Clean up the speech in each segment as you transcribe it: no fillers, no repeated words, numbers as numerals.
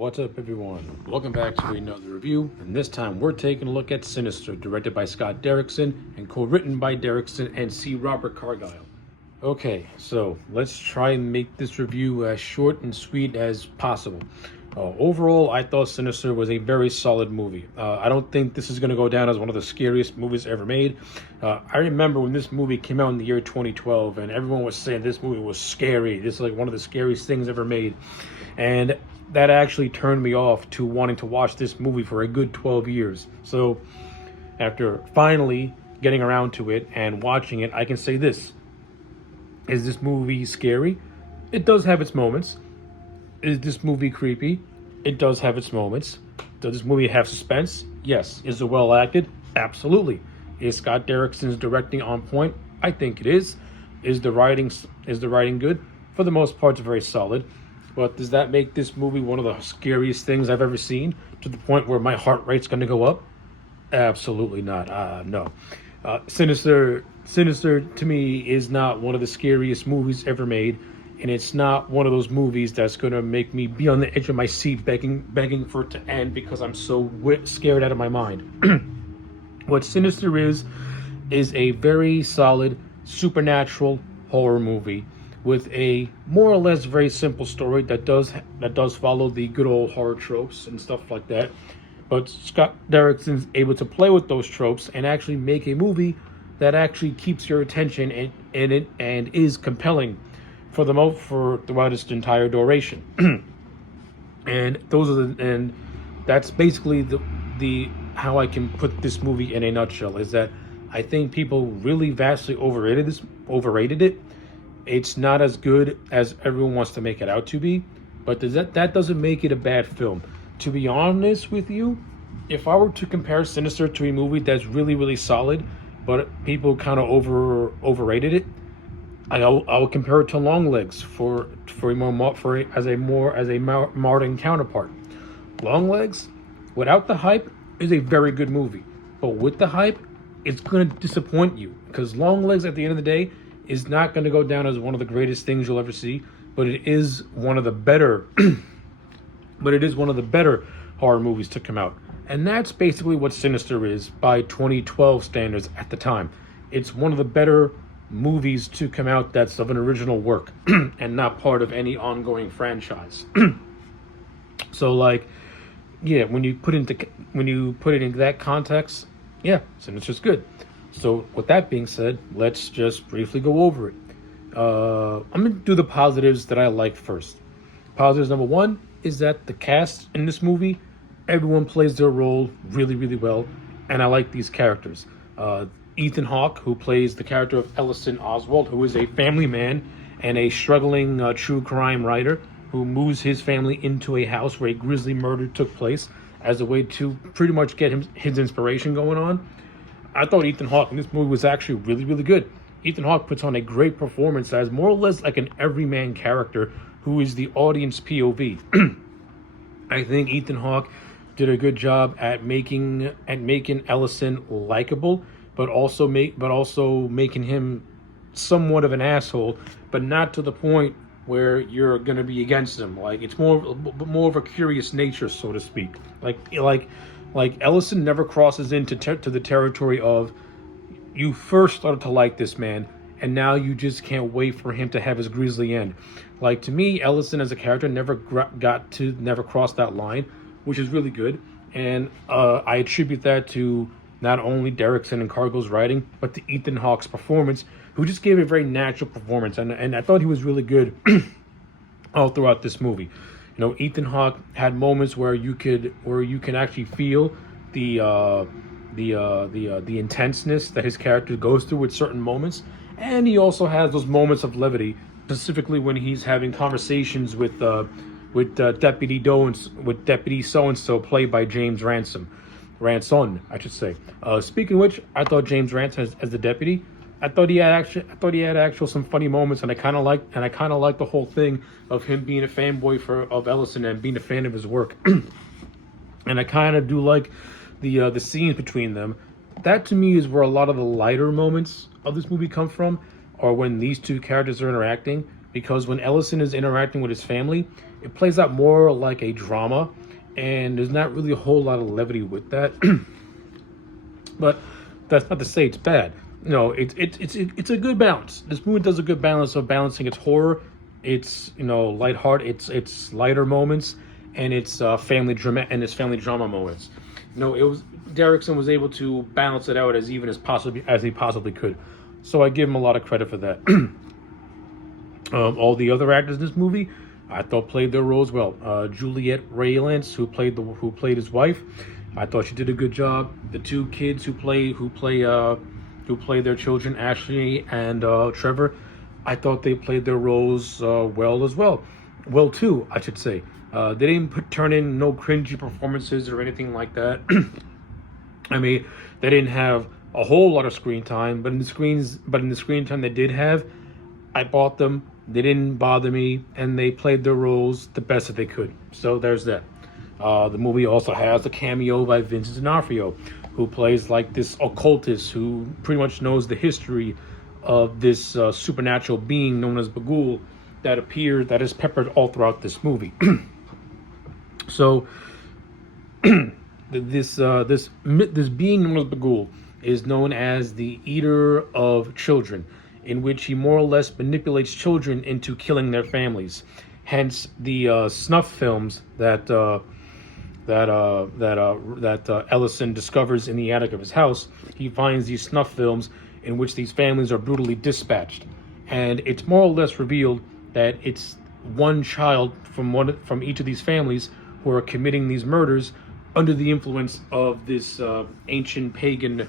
What's up, everyone? Welcome back to another review, and this time we're taking a look at Sinister, directed by Scott Derrickson and co-written by Derrickson and C. Robert Cargyle. Okay, so let's try and make this review as short and sweet as possible. Overall, I thought Sinister was a very solid movie. I don't think this is going to go down as one of the scariest movies ever made. I remember when this movie came out in the year 2012, and everyone was saying this movie was scary. This is like one of the scariest things ever made. And that actually turned me off to wanting to watch this movie for a good 12 years. So after finally getting around to it and watching it, I can say this. Is this movie scary? It does have its moments. Is this movie creepy? It does have its moments. Does this movie have suspense? Yes. Is it well acted? Absolutely. Is Scott Derrickson's directing on point? I think it is. Is the writing good? For the most part, it's very solid. But does that make this movie one of the scariest things I've ever seen, to the point where my heart rate's going to go up? Absolutely not. No. Sinister to me is not one of the scariest movies ever made, and it's not one of those movies that's going to make me be on the edge of my seat begging for it to end because I'm so scared out of my mind. What Sinister is a very solid supernatural horror movie with a more or less very simple story that does follow the good old horror tropes and stuff like that. But Scott Derrickson's able to play with those tropes and actually make a movie that actually keeps your attention and is compelling throughout its entire duration. And that's basically the how I can put this movie in a nutshell, is that I think people really vastly overrated it. It's not as good as everyone wants to make it out to be, but that doesn't make it a bad film. To be honest with you, if I were to compare Sinister to a movie that's really, really solid, but people kind of overrated it, I would compare it to Longlegs as a modern counterpart. Longlegs, without the hype, is a very good movie, but with the hype, it's going to disappoint you, because Longlegs, at the end of the day, is not going to go down as one of the greatest things you'll ever see, but it is one of the better horror movies to come out. And that's basically what Sinister is by 2012 standards at the time. It's one of the better movies to come out that's of an original work and not part of any ongoing franchise. So when you put it into that context, yeah, Sinister's good. So with that being said, let's just briefly go over it. I'm going to do the positives that I like first. Positives number one is that the cast in this movie, everyone plays their role really, really well, and I like these characters. Ethan Hawke, who plays the character of Ellison Oswald, who is a family man and a struggling true crime writer who moves his family into a house where a grisly murder took place as a way to pretty much get his inspiration going on. I thought Ethan Hawke in this movie was actually really, really good. Ethan Hawke puts on a great performance as more or less like an everyman character who is the audience POV. I think Ethan Hawke did a good job at making Ellison likable, but also making him somewhat of an asshole, but not to the point where you're gonna be against him. Like, it's more of a curious nature, so to speak. Like Ellison never crosses into to the territory of you first started to like this man and now you just can't wait for him to have his grisly end. Like, to me, Ellison as a character never crossed that line, which is really good. And I attribute that to not only Derrickson and Cargill's writing, but to Ethan Hawke's performance, who just gave a very natural performance. And I thought he was really good all throughout this movie. You know, Ethan Hawke had moments where you can actually feel the intenseness that his character goes through with certain moments, and he also has those moments of levity, specifically when he's having conversations with Deputy so and so, played by James Ranson, I should say. Speaking of which, I thought James Ranson as the deputy, I thought he had actual some funny moments, and I kind of liked the whole thing of him being a fanboy of Ellison and being a fan of his work. And I kind of do like the scenes between them. That to me is where a lot of the lighter moments of this movie come from, or when these two characters are interacting. Because when Ellison is interacting with his family, It plays out more like a drama, and there's not really a whole lot of levity with that. But that's not to say it's bad. No, it's a good balance. This movie does a good balance of balancing its horror, its lighthearted, its lighter moments, and its family drama moments. It was Derrickson was able to balance it out as even as he possibly could. So I give him a lot of credit for that. All the other actors in this movie, I thought played their roles well. Juliette Raylands, who played his wife, I thought she did a good job. The two kids who play their children, Ashley and Trevor, I thought they played their roles well as well. Well too, I should say. They didn't turn in no cringy performances or anything like that. I mean, they didn't have a whole lot of screen time, but in the screen time they did have, I bought them. They didn't bother me, and they played their roles the best that they could. So there's that. The movie also has a cameo by Vincent D'Onofrio, who plays like this occultist who pretty much knows the history of this supernatural being known as Bagul that is peppered all throughout this movie. So this being known as Bagul is known as the Eater of Children, in which he more or less manipulates children into killing their families. Hence the snuff films that Ellison discovers in the attic of his house. He finds these snuff films in which these families are brutally dispatched, and it's more or less revealed that it's one child from each of these families who are committing these murders under the influence of this ancient pagan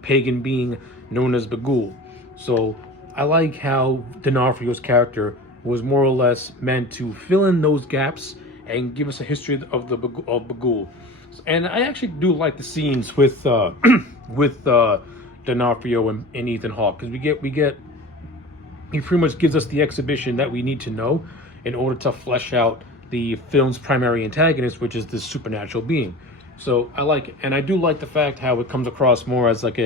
pagan being known as Bagul. So I like how D'Onofrio's character was more or less meant to fill in those gaps and give us a history of Bagul. And I actually do like the scenes with D'Onofrio and Ethan Hawke, because he pretty much gives us the exhibition that we need to know in order to flesh out the film's primary antagonist, which is this supernatural being. So I like it, and I do like the fact how it comes across more as like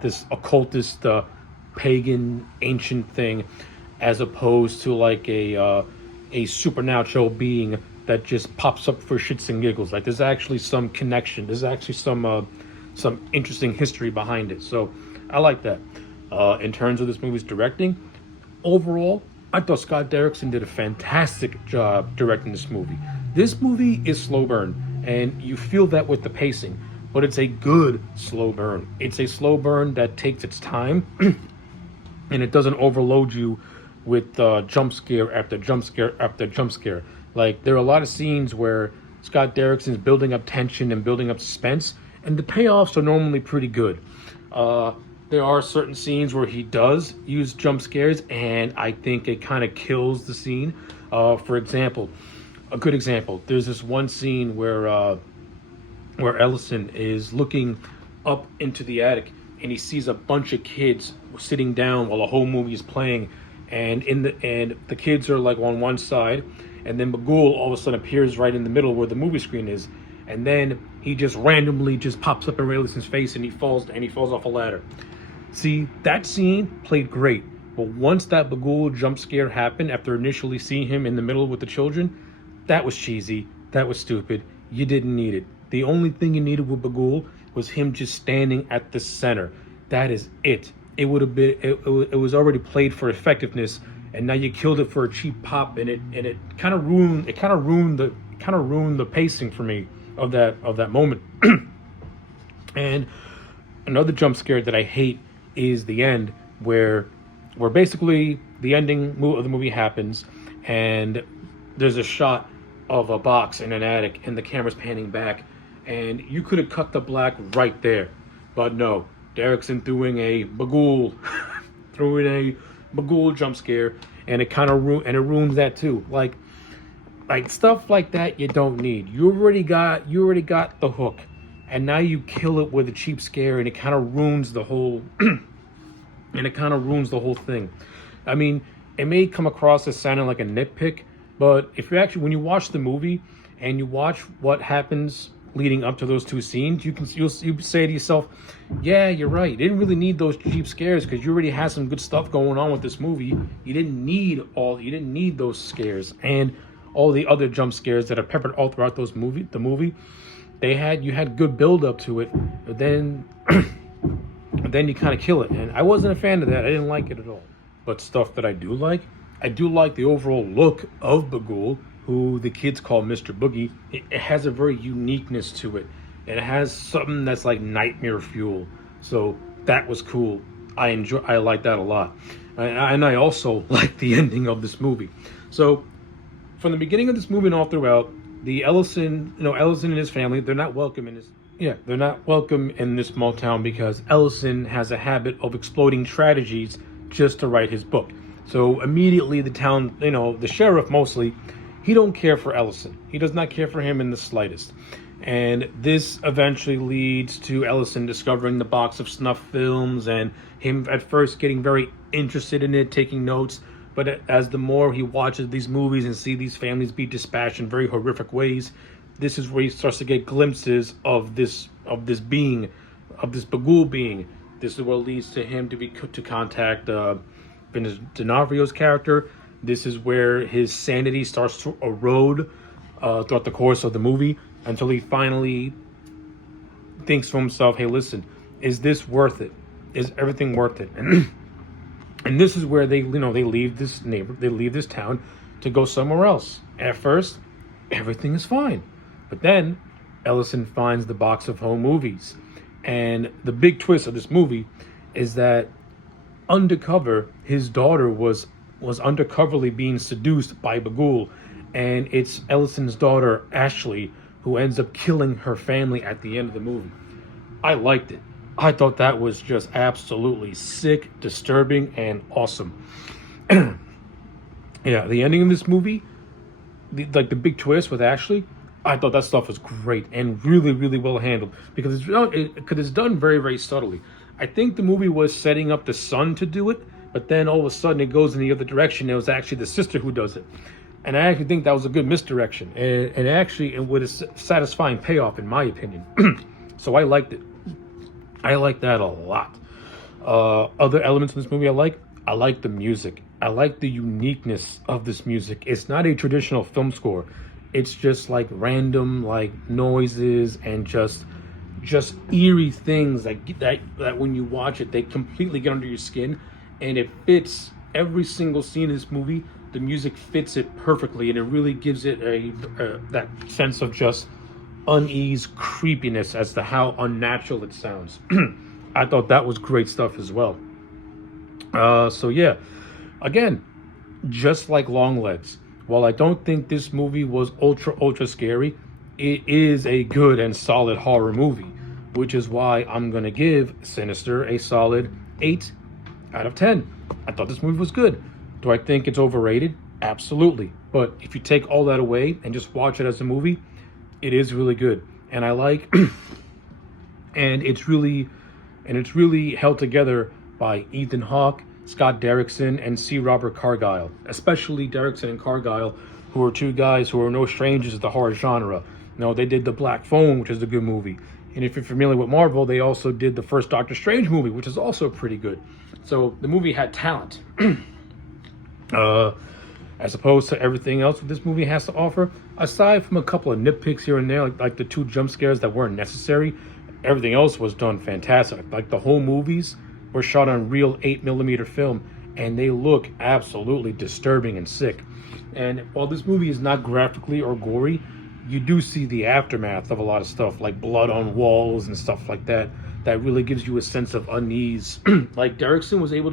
this occultist, pagan, ancient thing, as opposed to like a supernatural being that just pops up for shits and giggles. Like there's actually some connection. There's actually some interesting history behind it. So I like that. In terms of this movie's directing, overall, I thought Scott Derrickson did a fantastic job directing this movie. This movie is slow burn, and you feel that with the pacing, but it's a good slow burn. It's a slow burn that takes its time, and it doesn't overload you with jump scare after jump scare after jump scare. Like, there are a lot of scenes where Scott Derrickson's building up tension and building up suspense, and the payoffs are normally pretty good. There are certain scenes where he does use jump scares, and I think it kind of kills the scene. For example, a good example, there's this one scene where Ellison is looking up into the attic, and he sees a bunch of kids sitting down while the whole movie is playing, and the kids are like on one side, and then Bagul all of a sudden appears right in the middle where the movie screen is, and then he just randomly just pops up in Ellison's face, and he falls off a ladder. See, that scene played great, but once that Bagul jump scare happened after initially seeing him in the middle with the children, that was cheesy, that was stupid, you didn't need it. The only thing you needed with Bagul was him just standing at the center. That is it. It would have been, it was already played for effectiveness, and now you killed it for a cheap pop, and it kind of ruined the pacing for me of that moment. And another jump scare that I hate is the end, where basically the ending of the movie happens, and there's a shot of a box in an attic, and the camera's panning back, and you could have cut the black right there, but no, Derrickson threw in a Bagul jump scare, and it ruins that too. Like stuff like that you don't need. You already got the hook, and now you kill it with a cheap scare, and it kind of ruins the whole thing. I mean, it may come across as sounding like a nitpick, but if you actually, when you watch the movie and you watch what happens leading up to those two scenes, you'll say to yourself, yeah, you're right. You didn't really need those cheap scares because you already had some good stuff going on with this movie. You didn't need those scares and all the other jump scares that are peppered all throughout the movie. You had good build up to it, but then then you kind of kill it. And I wasn't a fan of that. I didn't like it at all. But stuff that I do like the overall look of Bagul, who the kids call Mr. Boogie. It has a very uniqueness to it. It has something that's like nightmare fuel. So that was cool. I like that a lot. And I also like the ending of this movie. So from the beginning of this movie and all throughout, Ellison and his family, they're not welcome in this small town because Ellison has a habit of exploiting strategies just to write his book. So immediately the town, the sheriff mostly, he don't care for Ellison. He does not care for him in the slightest. And this eventually leads to Ellison discovering the box of snuff films and him at first getting very interested in it, taking notes. But as the more he watches these movies and see these families be dispatched in very horrific ways, this is where he starts to get glimpses of this Bagul being. This is what leads to him to contact Vince D'Onofrio's character. This is where his sanity starts to erode throughout the course of the movie until he finally thinks to himself, "Hey, listen, is this worth it? Is everything worth it?" And this is where they leave this town to go somewhere else. At first, everything is fine, but then Ellison finds the box of home movies, and the big twist of this movie is that undercover, his daughter was undercoverly being seduced by Bagul, and it's Ellison's daughter Ashley who ends up killing her family at the end of the movie. I liked it. I thought that was just absolutely sick, disturbing, and awesome. Yeah, the ending of this movie, the big twist with Ashley, I thought that stuff was great and really, really well handled because it's done very, very subtly. I think the movie was setting up the son to do it, but then all of a sudden it goes in the other direction. It was actually the sister who does it. And I actually think that was a good misdirection. And actually, it was a satisfying payoff, in my opinion. So I liked it. I like that a lot. Other elements in this movie I like the music. I like the uniqueness of this music. It's not a traditional film score. It's just like random like noises and just eerie things that when you watch it, they completely get under your skin, and it fits every single scene in this movie. The music fits it perfectly, and it really gives it that sense of just unease, creepiness as to how unnatural it sounds. I thought that was great stuff as well. So yeah, again, just like Longlegs, while I don't think this movie was ultra scary, it is a good and solid horror movie, which is why I'm gonna give Sinister a solid 8 out of 10. I thought this movie was good. Do I think it's overrated? Absolutely. But if you take all that away and just watch it as a movie, it is really good. And I like and it's really held together by Ethan Hawke, Scott Derrickson, and C. Robert Cargyle. Especially Derrickson and Cargyle, who are two guys who are no strangers to the horror genre. They did The Black Phone, which is a good movie. And if you're familiar with Marvel, they also did the first Doctor Strange movie, which is also pretty good. So the movie had talent. As opposed to everything else that this movie has to offer, aside from a couple of nitpicks here and there, like the 2 jump scares that weren't necessary, everything else was done fantastic. Like the whole movies were shot on real 8mm film, and they look absolutely disturbing and sick. And while this movie is not graphically or gory, you do see the aftermath of a lot of stuff, like blood on walls and stuff like that. That really gives you a sense of unease. Like Derrickson was able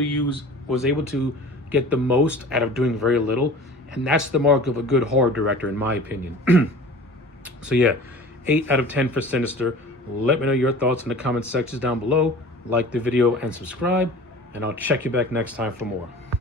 to get the most out of doing very little, and that's the mark of a good horror director, in my opinion. So yeah, 8 out of 10 for Sinister. Let me know your thoughts in the comment sections down below. Like the video and subscribe, and I'll check you back next time for more.